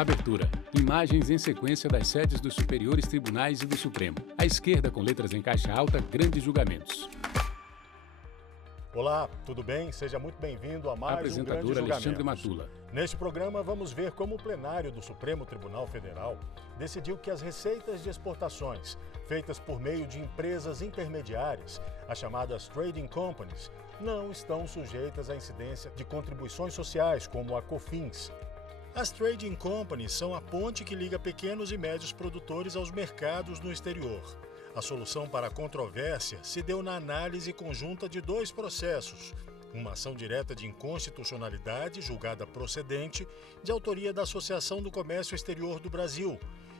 Abertura. Imagens em sequência das sedes dos superiores tribunais e do Supremo. À esquerda, com letras em caixa alta, grandes julgamentos. Olá, tudo bem? Seja muito bem-vindo a mais um Grande Apresentador Alexandre Julgamentos. Matula. Neste programa vamos ver como o plenário do Supremo Tribunal Federal decidiu que as receitas de exportações feitas por meio de empresas intermediárias, as chamadas trading companies, não estão sujeitas à incidência de contribuições sociais, como a COFINS. As trading companies são a ponte que liga pequenos e médios produtores aos mercados no exterior. A solução para a controvérsia se deu na análise conjunta de dois processos: uma ação direta de inconstitucionalidade, julgada procedente, de autoria da Associação do Comércio Exterior do Brasil,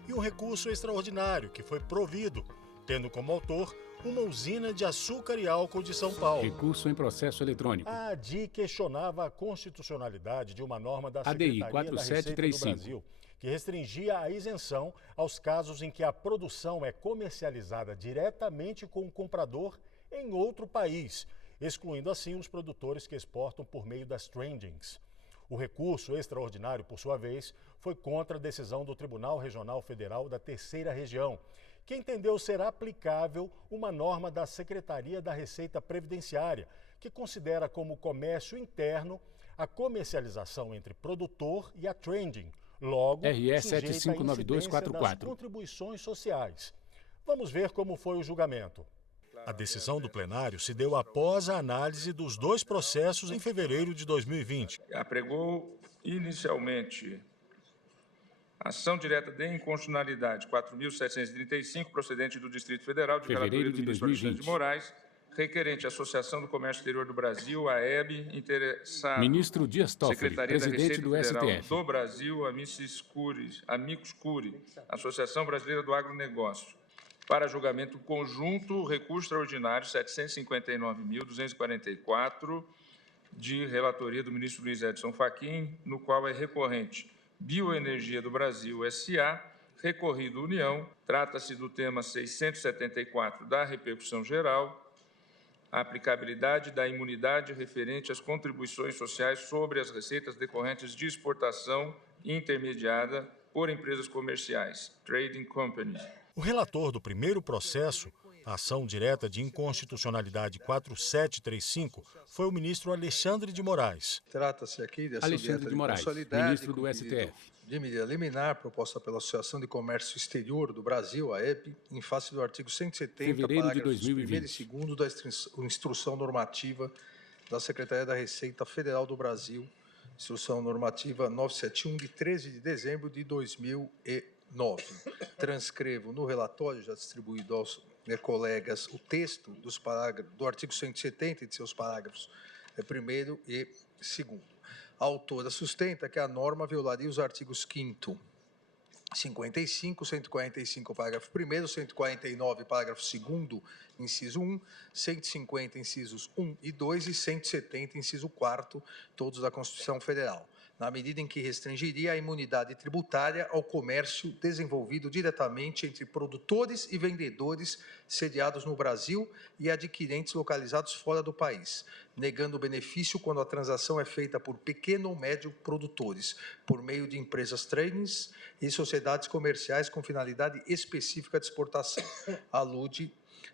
e um recurso extraordinário, que foi provido, tendo como autor uma usina de açúcar e álcool de São Paulo. Recurso em processo eletrônico. A ADI questionava a constitucionalidade de uma norma da ADI Secretaria da Receita do 4735. Brasil, que restringia a isenção aos casos em que a produção é comercializada diretamente com o comprador em outro país, excluindo assim os produtores que exportam por meio das tradings. O recurso extraordinário, por sua vez, foi contra a decisão do Tribunal Regional Federal da Terceira Região, que entendeu ser aplicável uma norma da Secretaria da Receita Previdenciária, que considera como comércio interno a comercialização entre produtor e a trading, logo RE sujeita à 759244. incidência das contribuições sociais. Vamos ver como foi o julgamento. A decisão do plenário se deu após a análise dos dois processos em fevereiro de 2020. Apregou inicialmente ação direta de inconstitucionalidade 4.735, procedente do Distrito Federal, de Fevereiro relatoria do de ministro Alexandre 2020. de Moraes, requerente à Associação do Comércio Exterior do Brasil, AEB, interessado. Ministro Dias Toffoli, Secretaria da presidente Receita do Federal STF. do Brasil, Amicus Curiae, Associação Brasileira do Agronegócio. Para julgamento conjunto, o recurso extraordinário 759.244, de relatoria do ministro Luiz Edson Fachin, no qual é recorrente Bioenergia do Brasil S.A., recorrido União, trata-se do tema 674 da repercussão geral, a aplicabilidade da imunidade referente às contribuições sociais sobre as receitas decorrentes de exportação intermediada por empresas comerciais, trading companies. O relator do primeiro processo, a ação direta de inconstitucionalidade 4735, foi o ministro Alexandre de Moraes. Trata-se aqui de ação Alexandre direta de Moraes, constitucionalidade ministro do com pedido STF. de medida liminar proposta pela Associação de Comércio Exterior do Brasil, AEP, em face do artigo 170, Fevereiro de parágrafos 2020. 1º e 2º da Instrução Normativa da Secretaria da Receita Federal do Brasil, Instrução Normativa 971, de 13 de dezembro de 2009. Transcrevo no relatório já distribuído aos colegas o texto dos parágrafos do artigo 170 e de seus parágrafos 1º e 2º. A autora sustenta que a norma violaria os artigos 5º, 55, 145, parágrafo 1º, 149, parágrafo 2º, inciso 1, 150, incisos 1 e 2 e 170, inciso 4º, todos da Constituição Federal, na medida em que restringiria a imunidade tributária ao comércio desenvolvido diretamente entre produtores e vendedores sediados no Brasil e adquirentes localizados fora do país, negando o benefício quando a transação é feita por pequeno ou médio produtores, por meio de empresas tradings e sociedades comerciais com finalidade específica de exportação. Alude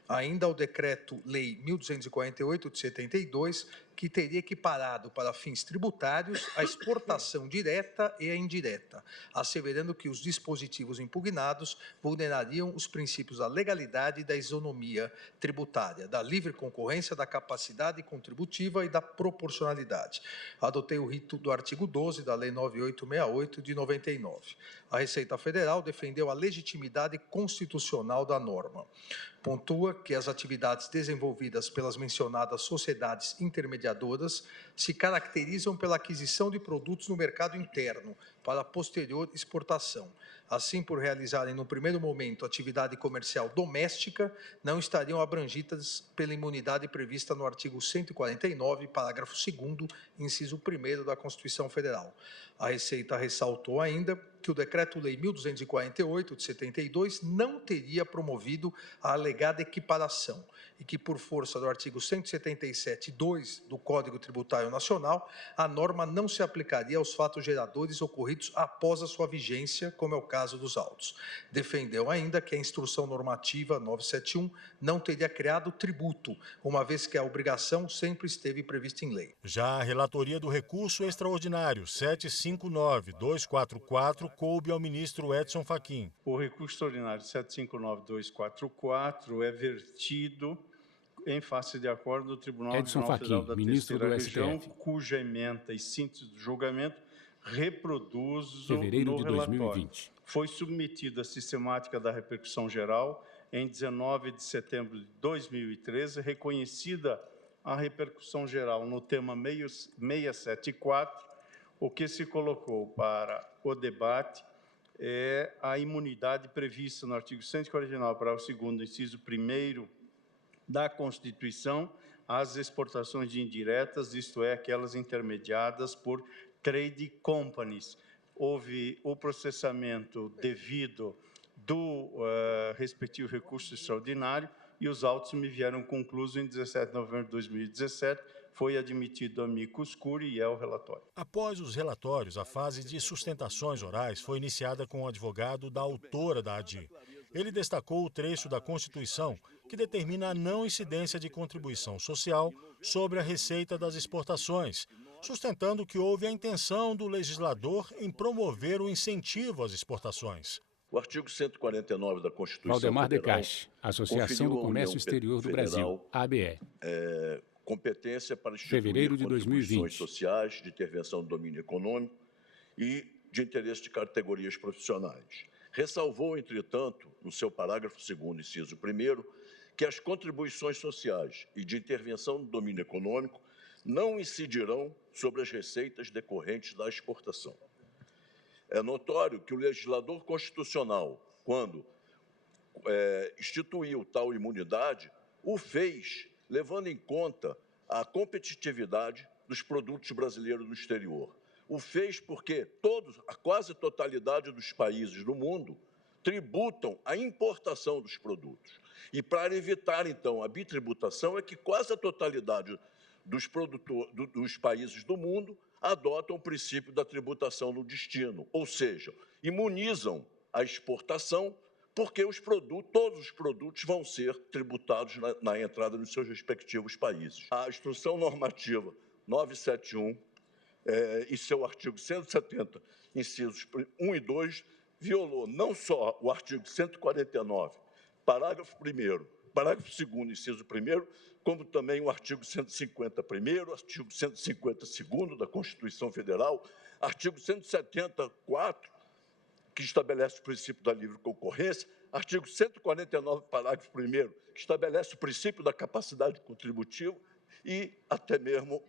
ainda ao Decreto-Lei 1248 de 72, que teria equiparado para fins tributários a exportação direta e a indireta, asseverando que os dispositivos impugnados vulnerariam os princípios da legalidade e da isonomia tributária, da livre concorrência, da capacidade contributiva e da proporcionalidade. Adotei o rito do artigo 12 da Lei 9868 de 99. A Receita Federal defendeu a legitimidade constitucional da norma. Pontua que as atividades desenvolvidas pelas mencionadas sociedades intermediadoras se caracterizam pela aquisição de produtos no mercado interno para posterior exportação. Assim, por realizarem no primeiro momento atividade comercial doméstica, não estariam abrangidas pela imunidade prevista no artigo 149, parágrafo 2º, inciso 1º da Constituição Federal. A Receita ressaltou ainda que o Decreto-Lei 1248, de 72, não teria promovido a alegada equiparação e que, por força do artigo 177.2 do Código Tributário Nacional, a norma não se aplicaria aos fatos geradores ocorridos após a sua vigência, como é o caso dos autos. Defendeu ainda que a Instrução Normativa 971 não teria criado tributo, uma vez que a obrigação sempre esteve prevista em lei. Já a relatoria do recurso extraordinário 759.244 coube ao ministro Edson Fachin. O recurso extraordinário 759.244 é vertido em face de acordo do Tribunal Regional Federal da Terceira Região, cuja ementa e síntese do julgamento reproduz fevereiro de relatório. 2020. Foi submetida à sistemática da repercussão geral em 19 de setembro de 2013, reconhecida a repercussão geral no tema 674, o que se colocou para o debate é a imunidade prevista no artigo 149, parágrafo 2º, inciso 1º da Constituição, às exportações de indiretas, isto é, aquelas intermediadas por trade companies. Houve o processamento devido do respectivo recurso extraordinário e os autos me vieram conclusos em 17 de novembro de 2017, foi admitido amicus curiae e é o relatório. Após os relatórios, a fase de sustentações orais foi iniciada com o advogado da autora da ADI. Ele destacou o trecho da Constituição que determina a não incidência de contribuição social sobre a receita das exportações, sustentando que houve a intenção do legislador em promover o incentivo às exportações. O artigo 149 da Constituição Valdemar Federal, Decache, Associação do Comércio Exterior do Brasil, ABE. Competência para instituir Fevereiro de contribuições 2020. sociais de intervenção do domínio econômico e de interesse de categorias profissionais. Ressalvou, entretanto, no seu parágrafo 2º, inciso 1º, que as contribuições sociais e de intervenção do domínio econômico não incidirão sobre as receitas decorrentes da exportação. É notório que o legislador constitucional, quando instituiu tal imunidade, o fez levando em conta a competitividade dos produtos brasileiros no exterior. O fez porque a quase totalidade dos países do mundo tributam a importação dos produtos. E para evitar, então, a bitributação, é que quase a totalidade dos países do mundo adotam o princípio da tributação no destino, ou seja, imunizam a exportação porque todos os produtos vão ser tributados na entrada nos seus respectivos países. A Instrução Normativa 971 e seu artigo 170, incisos 1 e 2, violou não só o artigo 149, parágrafo 1º, parágrafo 2º, inciso 1º, como também o artigo 150º, artigo 150º da Constituição Federal, artigo 174, que estabelece o princípio da livre concorrência, artigo 149, parágrafo 1º, que estabelece o princípio da capacidade contributiva e até mesmo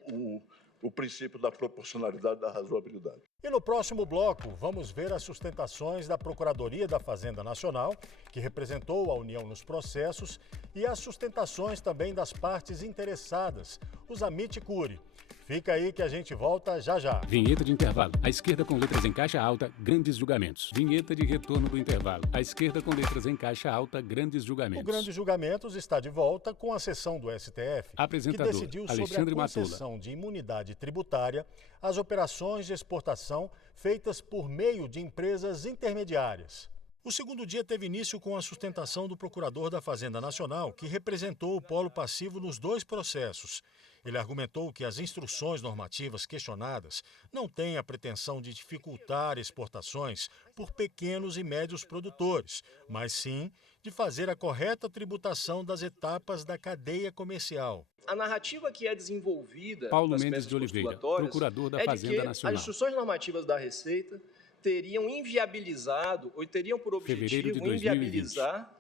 o princípio da proporcionalidade e da razoabilidade. E no próximo bloco, vamos ver as sustentações da Procuradoria da Fazenda Nacional, que representou a União nos processos, e as sustentações também das partes interessadas, os Amit Curi. Fica aí que a gente volta já já. Vinheta de intervalo. À esquerda com letras em caixa alta, grandes julgamentos. Vinheta de retorno do intervalo. À esquerda com letras em caixa alta, grandes julgamentos. O Grandes Julgamentos está de volta com a sessão do STF, Apresentador, que decidiu sobre Alexandre a concessão Matula. de imunidade tributária às operações de exportação feitas por meio de empresas intermediárias. O segundo dia teve início com a sustentação do Procurador da Fazenda Nacional, que representou o polo passivo nos dois processos. Ele argumentou que as instruções normativas questionadas não têm a pretensão de dificultar exportações por pequenos e médios produtores, mas sim de fazer a correta tributação das etapas da cadeia comercial. A narrativa que é desenvolvida Paulo nas Mendes mesas de Oliveira, postulatórias procurador da é de Fazenda que Nacional. as instruções normativas da Receita teriam inviabilizado ou teriam por Fevereiro de objetivo 2020. inviabilizar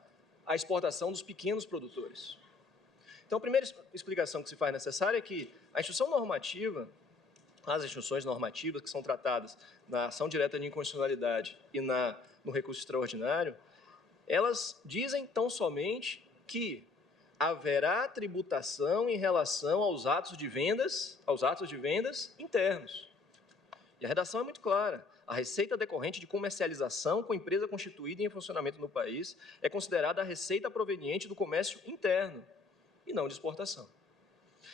a exportação dos pequenos produtores. Então, a primeira explicação que se faz necessária é que a instrução normativa, as instruções normativas que são tratadas na ação direta de inconstitucionalidade e no recurso extraordinário, elas dizem tão somente que haverá tributação em relação aos atos de vendas internos. E a redação é muito clara. a receita decorrente de comercialização com empresa constituída e em funcionamento no país é considerada a receita proveniente do comércio interno e não de exportação.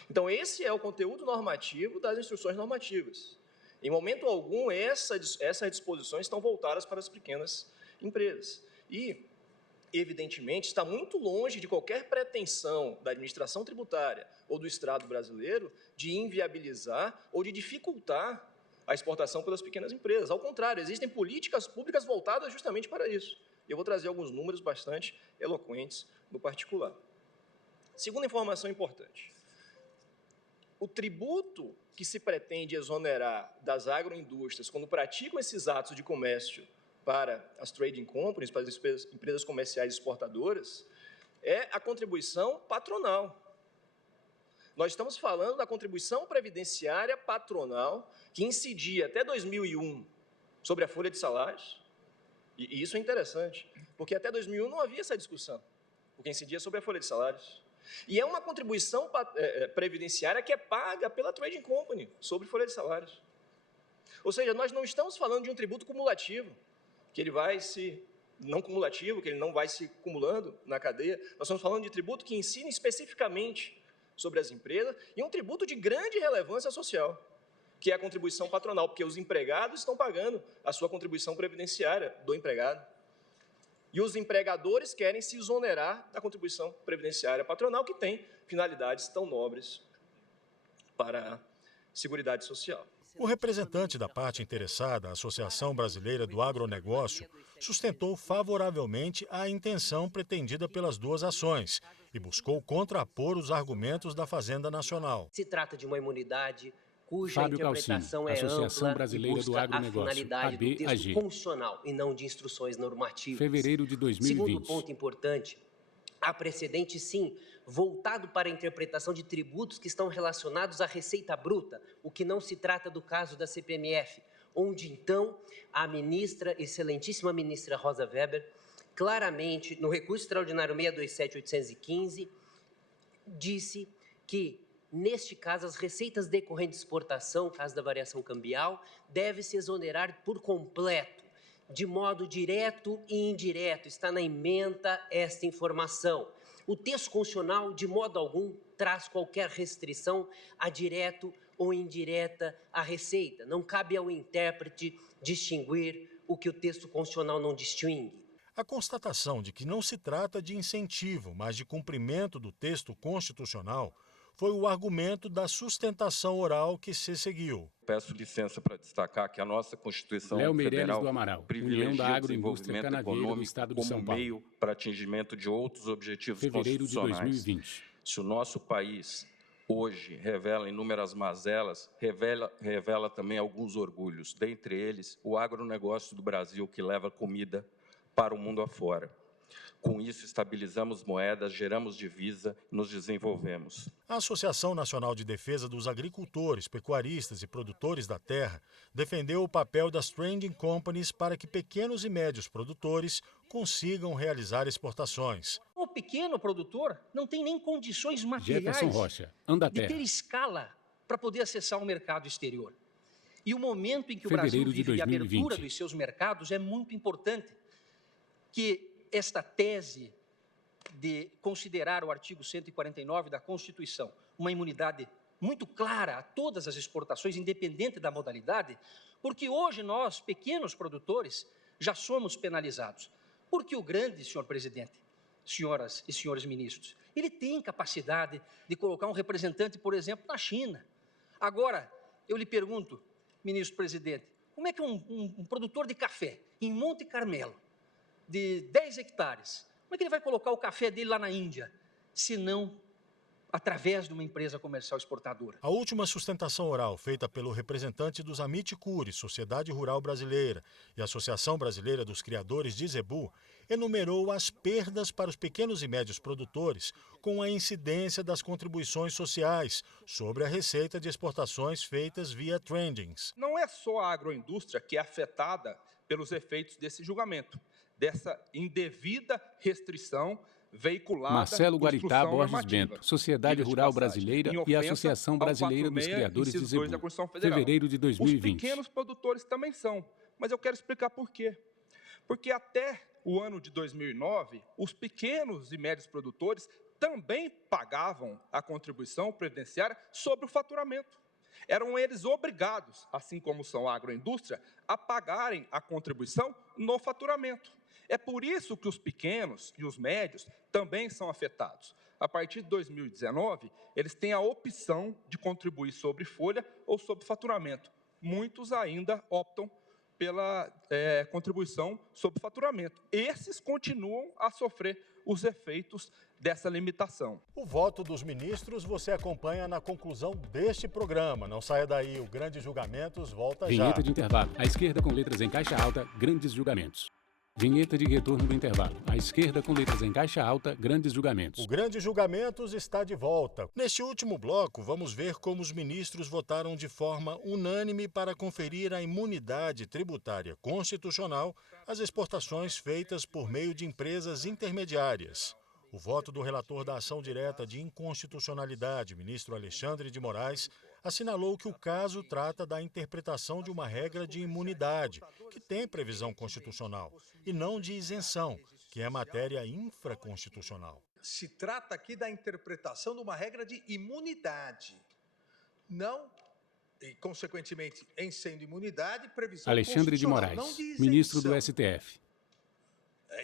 Então, esse é o conteúdo normativo das instruções normativas. Em momento algum, essas disposições estão voltadas para as pequenas empresas. E, evidentemente, está muito longe de qualquer pretensão da administração tributária ou do Estado brasileiro de inviabilizar ou de dificultar a exportação pelas pequenas empresas. Ao contrário, existem políticas públicas voltadas justamente para isso. Eu vou trazer alguns números bastante eloquentes no particular. Segunda informação importante. O tributo que se pretende exonerar das agroindústrias quando praticam esses atos de comércio para as trading companies, para as empresas comerciais exportadoras, é a contribuição patronal. Nós estamos falando da contribuição previdenciária patronal que incidia até 2001 sobre a folha de salários, e isso é interessante, porque até 2001 não havia essa discussão, porque incidia sobre a folha de salários. E é uma contribuição previdenciária que é paga pela trading company sobre folha de salários. Ou seja, nós não estamos falando de um tributo cumulativo, que ele vai se... não cumulativo, que ele não vai se acumulando na cadeia. Nós estamos falando de tributo que ensina especificamente sobre as empresas e um tributo de grande relevância social, que é a contribuição patronal, porque os empregados estão pagando a sua contribuição previdenciária do empregado. E os empregadores querem se exonerar da contribuição previdenciária patronal, que tem finalidades tão nobres para a Seguridade Social. O representante da parte interessada, a Associação Brasileira do Agronegócio, sustentou favoravelmente a intenção pretendida pelas duas ações e buscou contrapor os argumentos da Fazenda Nacional. Se trata de uma imunidade cuja Fábio interpretação Calcini, é Associação ampla Brasileira e busca do Agronegócio, a finalidade do texto ABAG. constitucional e não de instruções normativas. Fevereiro de 2020. Segundo ponto importante, há precedente, sim, voltado para a interpretação de tributos que estão relacionados à receita bruta, o que não se trata do caso da CPMF, onde, então, a ministra, excelentíssima ministra Rosa Weber, claramente, no recurso extraordinário 627.815, disse que, neste caso, as receitas decorrentes de exportação, caso da variação cambial, deve se exonerar por completo, de modo direto e indireto. Está na ementa esta informação. O texto constitucional, de modo algum, traz qualquer restrição a direto ou indireta à receita. Não cabe ao intérprete distinguir o que o texto constitucional não distingue. A constatação de que não se trata de incentivo, mas de cumprimento do texto constitucional, foi o argumento da sustentação oral que se seguiu. Peço licença para destacar que a nossa Constituição Léo Meirelles Federal do Amaral, privilegia União da o Agroindústria desenvolvimento Canaveira do econômico Estado de como São Paulo. meio para atingimento de outros objetivos Fevereiro de constitucionais. 2020. Se o nosso país hoje revela inúmeras mazelas, revela também alguns orgulhos, dentre eles o agronegócio do Brasil que leva comida para o mundo afora. Com isso, estabilizamos moedas, geramos divisa e nos desenvolvemos. A Associação Nacional de Defesa dos Agricultores, Pecuaristas e Produtores da Terra defendeu o papel das trading companies para que pequenos e médios produtores consigam realizar exportações. O pequeno produtor não tem nem condições materiais Jefferson Rocha, de Andaterra. ter escala para poder acessar o mercado exterior. E o momento em que o Fevereiro Brasil de vive de 2020. abertura dos seus mercados é muito importante que esta tese de considerar o artigo 149 da Constituição uma imunidade muito clara a todas as exportações, independente da modalidade, porque hoje nós, pequenos produtores, já somos penalizados. Porque o grande, senhor presidente, senhoras e senhores ministros, ele tem capacidade de colocar um representante, por exemplo, na China. Agora, eu lhe pergunto, ministro presidente, como é que um produtor de café em Monte Carmelo, de 10 hectares, como é que ele vai colocar o café dele lá na Índia, se não através de uma empresa comercial exportadora? A última sustentação oral, feita pelo representante dos Amiticuri, Sociedade Rural Brasileira e Associação Brasileira dos Criadores de Zebu, enumerou as perdas para os pequenos e médios produtores com a incidência das contribuições sociais sobre a receita de exportações feitas via trendings. Não é só a agroindústria que é afetada pelos efeitos desse julgamento, dessa indevida restrição veiculada Marcelo por Guaritá instrução Borges normativa. Bento, Sociedade Diga-se de Rural passagem, Brasileira em e a ofensa Associação ao Brasileira dos 46, Criadores de inciso 2 Zebu. da Constituição Federal. Fevereiro de 2020. Os pequenos produtores também são, Mas eu quero explicar por quê. Porque até o ano de 2009, os pequenos e médios produtores também pagavam a contribuição previdenciária sobre o faturamento. Eram eles obrigados, assim como são a agroindústria, a pagarem a contribuição no faturamento. É por isso que os pequenos e os médios também são afetados. A partir de 2019, eles têm a opção de contribuir sobre folha ou sobre faturamento. Muitos ainda optam pela contribuição sobre faturamento. Esses continuam a sofrer os efeitos dessa limitação. O voto dos ministros você acompanha na conclusão deste programa. Não saia daí, o Grandes Julgamentos volta já. Vinheta de intervalo. À esquerda com letras em caixa alta, Grandes Julgamentos. Vinheta de retorno do intervalo. À esquerda com letras em caixa alta, Grandes Julgamentos. O Grandes Julgamentos está de volta. Neste último bloco, vamos ver como os ministros votaram de forma unânime para conferir a imunidade tributária constitucional às exportações feitas por meio de empresas intermediárias. O voto do relator da ação direta de inconstitucionalidade, ministro Alexandre de Moraes, assinalou que o caso trata da interpretação de uma regra de imunidade, que tem previsão constitucional, e não de isenção, que é matéria infraconstitucional. Se trata aqui da interpretação de uma regra de imunidade, não, e consequentemente, em sendo imunidade, previsão Alexandre de constitucional, Moraes, não de isenção. ministro do STF.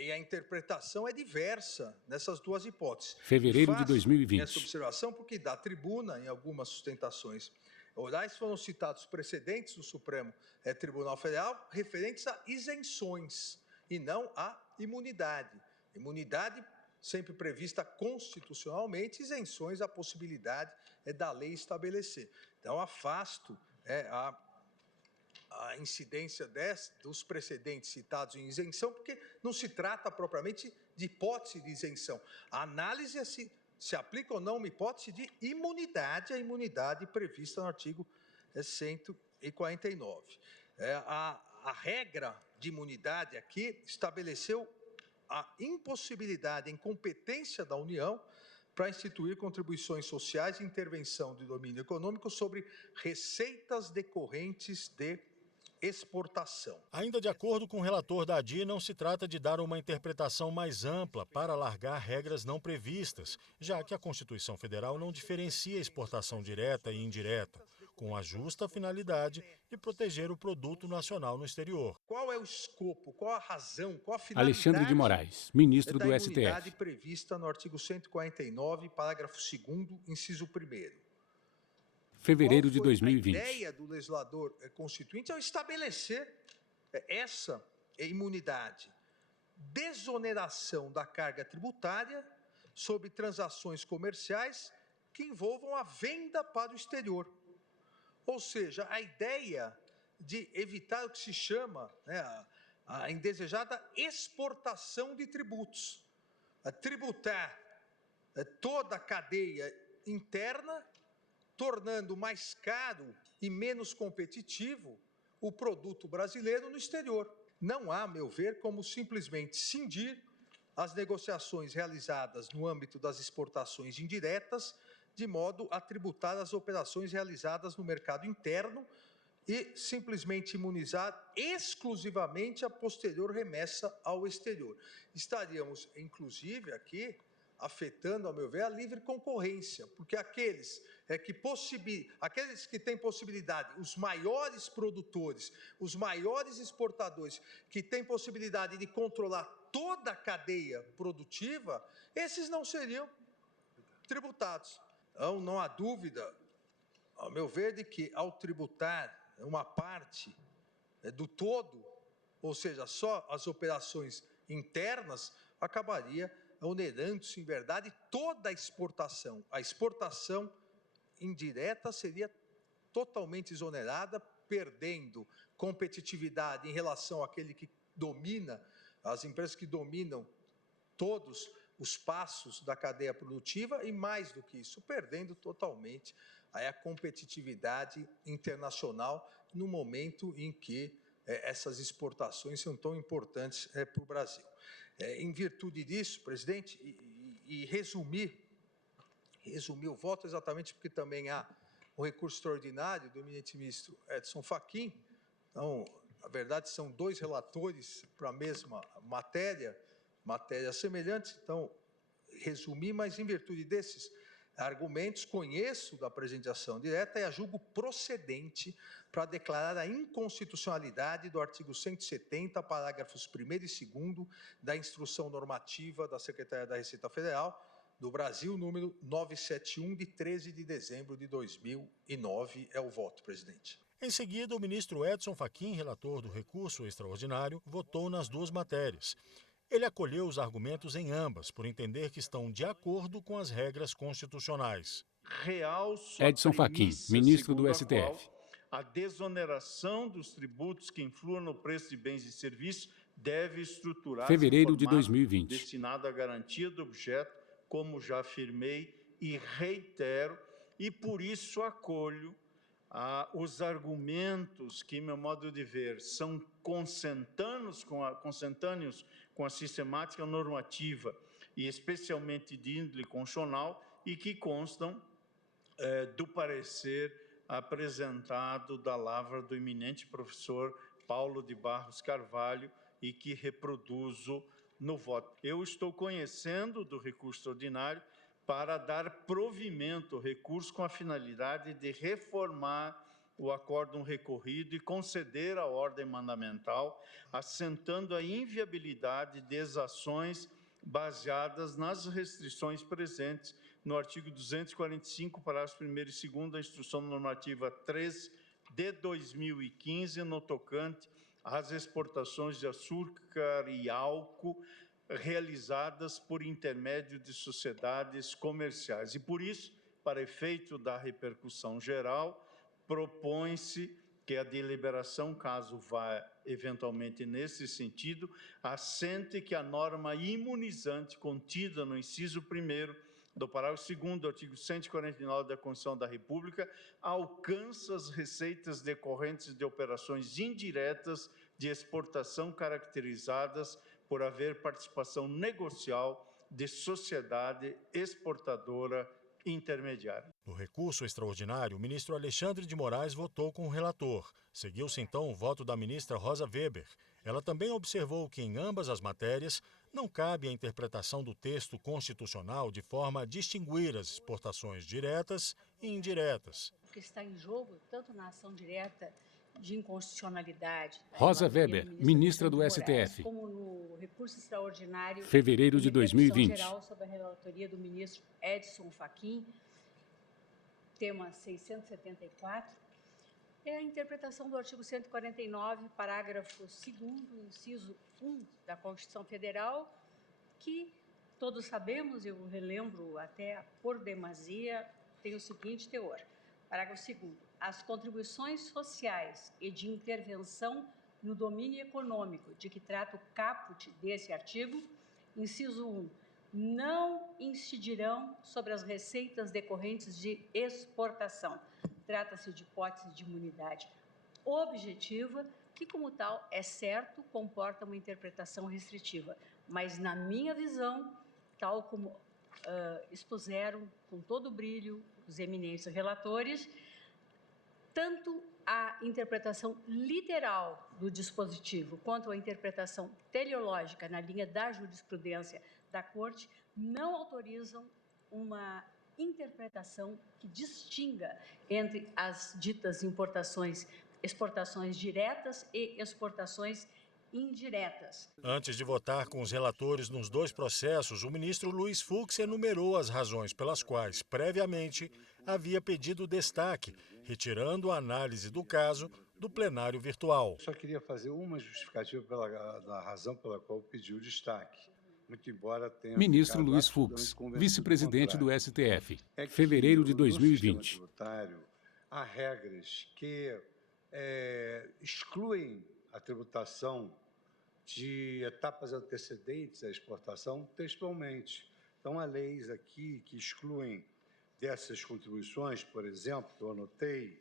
E a interpretação é diversa nessas duas hipóteses. Fevereiro de 2020. Essa observação porque da tribuna, em algumas sustentações orais, foram citados precedentes do Supremo Tribunal Federal referentes a isenções e não a imunidade. Imunidade sempre prevista constitucionalmente, isenções a possibilidade da lei estabelecer. Então, afasto a incidência dos precedentes citados em isenção, porque não se trata propriamente de hipótese de isenção. A análise é se aplica ou não uma hipótese de imunidade, a imunidade prevista no artigo 149. A regra de imunidade aqui estabeleceu a impossibilidade, a incompetência da União para instituir contribuições sociais e intervenção de domínio econômico sobre receitas decorrentes de exportação. Ainda de acordo com o relator da ADI, não se trata de dar uma interpretação mais ampla para alargar regras não previstas, já que a Constituição Federal não diferencia exportação direta e indireta, com a justa finalidade de proteger o produto nacional no exterior. Qual é o escopo, qual a razão, qual a finalidade Alexandre de Moraes, ministro do STF. Da imunidade prevista no artigo 149, parágrafo 2º, inciso 1º. Fevereiro de 2020. A ideia do legislador constituinte é estabelecer essa imunidade, desoneração da carga tributária sobre transações comerciais que envolvam a venda para o exterior. Ou seja, a ideia de evitar o que se chama a indesejada exportação de tributos, tributar toda a cadeia interna, tornando mais caro e menos competitivo o produto brasileiro no exterior. Não há, a meu ver, como simplesmente cindir as negociações realizadas no âmbito das exportações indiretas, de modo a tributar as operações realizadas no mercado interno e simplesmente imunizar exclusivamente a posterior remessa ao exterior. Estaríamos, inclusive, aqui afetando, ao meu ver, a livre concorrência, porque aqueles que têm possibilidade, os maiores produtores, os maiores exportadores, que têm possibilidade de controlar toda a cadeia produtiva, esses não seriam tributados. Então, não há dúvida, ao meu ver, de que ao tributar uma parte do todo, ou seja, só as operações internas, acabaria onerando-se, em verdade, toda a exportação. A exportação indireta seria totalmente exonerada, perdendo competitividade em relação àquele que domina, as empresas que dominam todos os passos da cadeia produtiva e, mais do que isso, perdendo totalmente a competitividade internacional no momento em que essas exportações são tão importantes para o Brasil. Em virtude disso, presidente, e resumir o voto exatamente porque também há o recurso extraordinário do eminente ministro Edson Fachin, então na verdade, são dois relatores para a mesma matéria semelhantes, então, resumi, mas em virtude desses argumentos, conheço da apresentação direta e a julgo procedente para declarar a inconstitucionalidade do artigo 170, parágrafos 1º e 2º da Instrução Normativa da Secretaria da Receita Federal do Brasil, número 971, de 13 de dezembro de 2009. É o voto, presidente. Em seguida, o ministro Edson Fachin, relator do recurso extraordinário, votou nas duas matérias. Ele acolheu os argumentos em ambas, por entender que estão de acordo com as regras constitucionais. Realço Edson Fachin, ministro do STF. A desoneração dos tributos que influam no preço de bens e serviços deve estruturar Fevereiro de 2020. destinado à garantia do objeto, como já afirmei e reitero, e por isso acolho os argumentos que, em meu modo de ver, são consentâneos com a sistemática normativa e especialmente de índole constitucional e que constam do parecer apresentado da lavra do eminente professor Paulo de Barros Carvalho e que reproduzo no voto. Eu estou conhecendo do recurso extraordinário para dar provimento ao recurso com a finalidade de reformar o acórdão recorrido e conceder a ordem mandamental, assentando a inviabilidade de ações baseadas nas restrições presentes no artigo 245, parágrafos 1º e 2º da Instrução Normativa 3 de 2015, no tocante às exportações de açúcar e álcool realizadas por intermédio de sociedades comerciais. E por isso, para efeito da repercussão geral, propõe-se que a deliberação, caso vá eventualmente nesse sentido, assente que a norma imunizante contida no inciso 1º do parágrafo 2º do artigo 149 da Constituição da República alcança as receitas decorrentes de operações indiretas de exportação caracterizadas por haver participação negocial de sociedade exportadora intermediária. No recurso extraordinário, o ministro Alexandre de Moraes votou com o relator. Seguiu-se então o voto da ministra Rosa Weber. Ela também observou que em ambas as matérias não cabe a interpretação do texto constitucional de forma a distinguir as exportações diretas e indiretas. O que está em jogo, tanto na ação direta de inconstitucionalidade, Rosa Weber, ministra do STF. como no recurso extraordinário Fevereiro de 2020. geral sob a relatoria do ministro Edson Fachin, tema 674, é a interpretação do artigo 149, parágrafo 2º, inciso 1 da Constituição Federal, que todos sabemos, eu relembro até por demasia, tem o seguinte teor. Parágrafo 2º. As contribuições sociais e de intervenção no domínio econômico de que trata o caput desse artigo, inciso 1, não incidirão sobre as receitas decorrentes de exportação. Trata-se de hipótese de imunidade objetiva, que, como tal, é certo, comporta uma interpretação restritiva. Mas, na minha visão, tal como expuseram com todo o brilho os eminentes relatores, tanto a interpretação literal do dispositivo quanto a interpretação teleológica na linha da jurisprudência da Corte não autorizam uma interpretação que distinga entre as ditas exportações diretas e exportações indiretas. Antes de votar com os relatores nos dois processos, o ministro Luiz Fux enumerou as razões pelas quais, previamente, havia pedido destaque, retirando a análise do caso do plenário virtual. Só queria fazer uma justificativa da razão pela qual pediu destaque. Muito embora tenha Ministro Luiz Fux, vice-presidente do STF, fevereiro de 2020. Há regras que excluem a tributação de etapas antecedentes à exportação textualmente. Então, há leis aqui que excluem dessas contribuições, por exemplo, que eu anotei,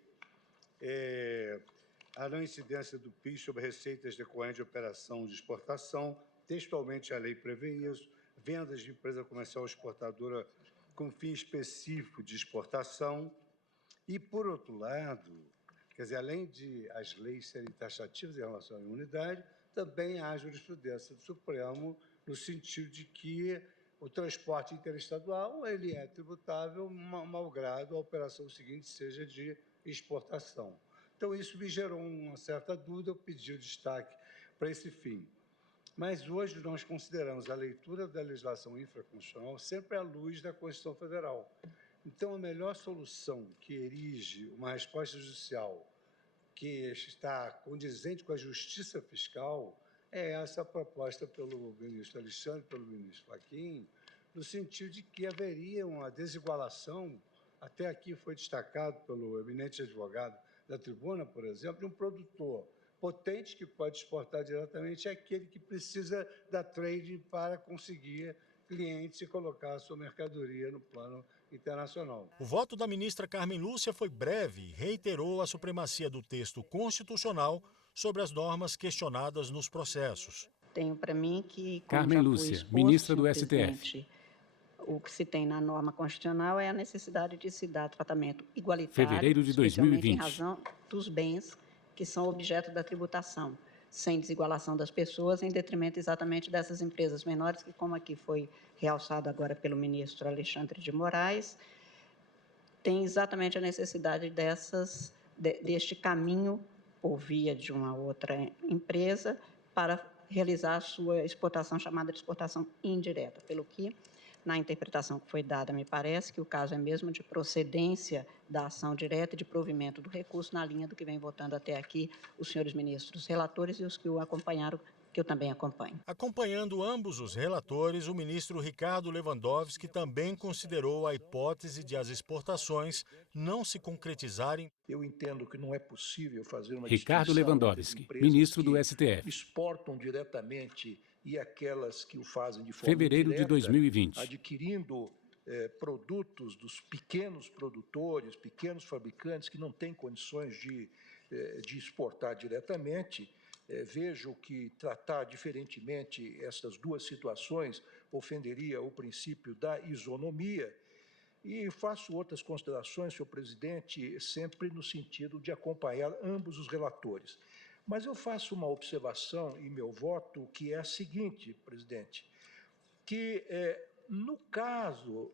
a não incidência do PIS sobre receitas decorrentes de operação de exportação. Textualmente, a lei prevê isso. Vendas de empresa comercial exportadora com fim específico de exportação. E, por outro lado, Quer dizer, além de as leis serem taxativas em relação à imunidade, também há jurisprudência do Supremo no sentido de que o transporte interestadual ele é tributável, malgrado a operação seguinte seja de exportação. Então, isso me gerou uma certa dúvida, eu pedi o destaque para esse fim. Mas hoje nós consideramos a leitura da legislação infraconstitucional sempre à luz da Constituição Federal. Então, a melhor solução que erige uma resposta judicial que está condizente com a justiça fiscal é essa proposta pelo ministro Alexandre, pelo ministro Fachin, no sentido de que haveria uma desigualação, até aqui foi destacado pelo eminente advogado da tribuna, por exemplo, de um produtor potente que pode exportar diretamente é aquele que precisa da trading para conseguir clientes e colocar a sua mercadoria no plano internacional. O voto da ministra Carmen Lúcia foi breve e reiterou a supremacia do texto constitucional sobre as normas questionadas nos processos. Tenho para mim que, Carmen Lúcia, ministra do STF. O que se tem na norma constitucional é a necessidade de se dar tratamento igualitário, Fevereiro de especialmente 2020. em razão dos bens que são objeto da tributação, sem desigualação das pessoas, em detrimento exatamente dessas empresas menores, que, como aqui foi realçado agora pelo ministro Alexandre de Moraes, tem exatamente a necessidade deste caminho, por via de uma outra empresa, para realizar a sua exportação, chamada de exportação indireta, pelo que, na interpretação que foi dada, me parece que o caso é mesmo de procedência da ação direta e de provimento do recurso, na linha do que vem votando até aqui os senhores ministros relatores e os que o acompanharam, que eu também acompanho. Acompanhando ambos os relatores, o ministro Ricardo Lewandowski também considerou a hipótese de as exportações não se concretizarem. Eu entendo que não é possível fazer uma Ricardo distinção Lewandowski, entre empresas ministro do que STF. exportam diretamente e aquelas que o fazem de forma Fevereiro indireta, de 2020. adquirindo produtos dos pequenos produtores, pequenos fabricantes que não têm condições de exportar diretamente. Vejo que tratar diferentemente essas duas situações ofenderia o princípio da isonomia. E faço outras considerações, senhor presidente, sempre no sentido de acompanhar ambos os relatores. Mas eu faço uma observação em meu voto, que é a seguinte, presidente, que no caso,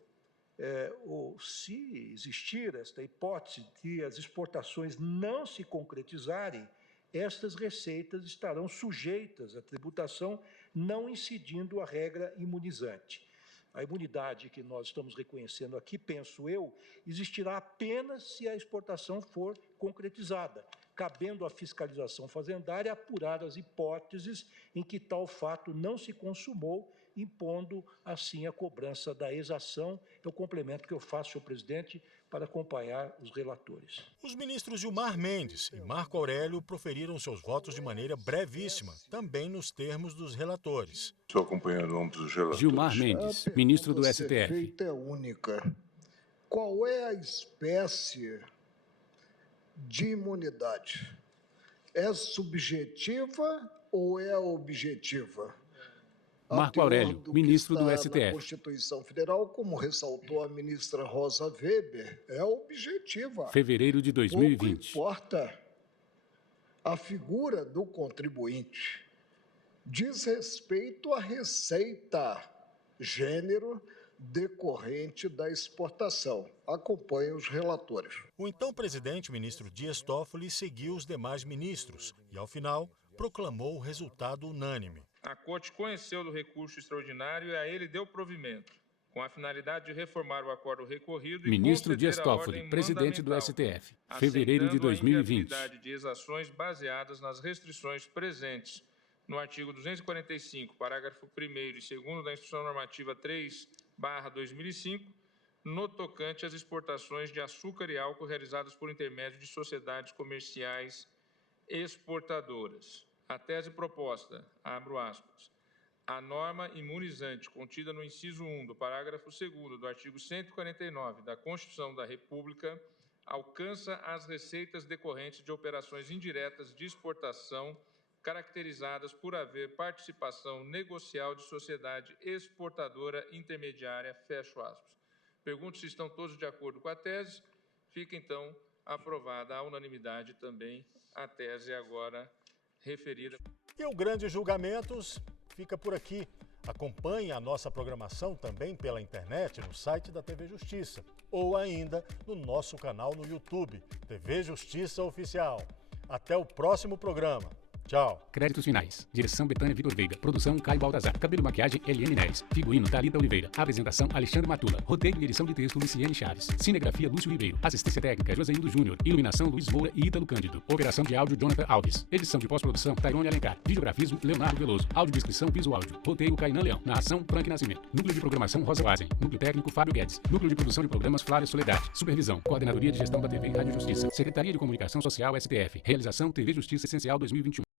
ou se existir esta hipótese de as exportações não se concretizarem, estas receitas estarão sujeitas à tributação, não incidindo a regra imunizante. A imunidade que nós estamos reconhecendo aqui, penso eu, existirá apenas se a exportação for concretizada, cabendo à fiscalização fazendária apurar as hipóteses em que tal fato não se consumou, impondo, assim, a cobrança da exação. É o complemento que eu faço, senhor presidente, para acompanhar os relatores. Os ministros Gilmar Mendes e Marco Aurélio proferiram seus votos de maneira brevíssima, também nos termos dos relatores. Estou acompanhando ambos os relatores. Gilmar Mendes, ministro do STF. A feita é única. Qual é a espécie de imunidade? É subjetiva ou é objetiva? Marco Aurélio, ministro do STF. Na Constituição Federal, como ressaltou a ministra Rosa Weber, é objetiva. Fevereiro de 2020. Pouco importa a figura do contribuinte. Diz respeito à receita, gênero decorrente da exportação. Acompanhe os relatores. O então presidente, ministro Dias Toffoli, seguiu os demais ministros e, ao final, proclamou o resultado unânime. A Corte conheceu do recurso extraordinário e a ele deu provimento, com a finalidade de reformar o acordo recorrido e ministro Dias Toffoli, presidente do STF, fevereiro de 2020. A de exações baseadas nas restrições presentes no artigo 245, parágrafo 1º e 2º da Instrução Normativa 3/2005, no tocante às exportações de açúcar e álcool realizadas por intermédio de sociedades comerciais exportadoras. A tese proposta, abro aspas, a norma imunizante contida no inciso 1 do parágrafo 2º do artigo 149 da Constituição da República alcança as receitas decorrentes de operações indiretas de exportação caracterizadas por haver participação negocial de sociedade exportadora intermediária, fecho aspas. Pergunto se estão todos de acordo com a tese. Fica, então, aprovada à unanimidade também a tese agora referida. E o Grande Julgamentos fica por aqui. Acompanhe a nossa programação também pela internet no site da TV Justiça ou ainda no nosso canal no YouTube, TV Justiça Oficial. Até o próximo programa. Tchau. Créditos finais. Direção Betânia Vitor Veiga. Produção Caio Baltazar. Cabelo e maquiagem Eliane Neres. Figurino Thalita Oliveira. Apresentação Alexandre Matula. Roteiro e edição de texto Luciene Chaves. Cinegrafia Lúcio Ribeiro. Assistência técnica Joseildo Júnior. Iluminação Luiz Moura e Ítalo Cândido. Operação de áudio Jonathan Alves. Edição de pós-produção Tairone Alencar. Videografismo Leonardo Veloso. Audiodescrição Piso Áudio. Roteiro Cainan Leão. Narração Frank Nascimento. Núcleo de programação Rosa Wazen. Núcleo técnico Fábio Guedes. Núcleo de produção de programas Flávia Soledade. Supervisão Coordenadoria de Gestão da TV e Rádio Justiça. Secretaria de Comunicação Social STF. Realização TV Justiça Essencial 2021.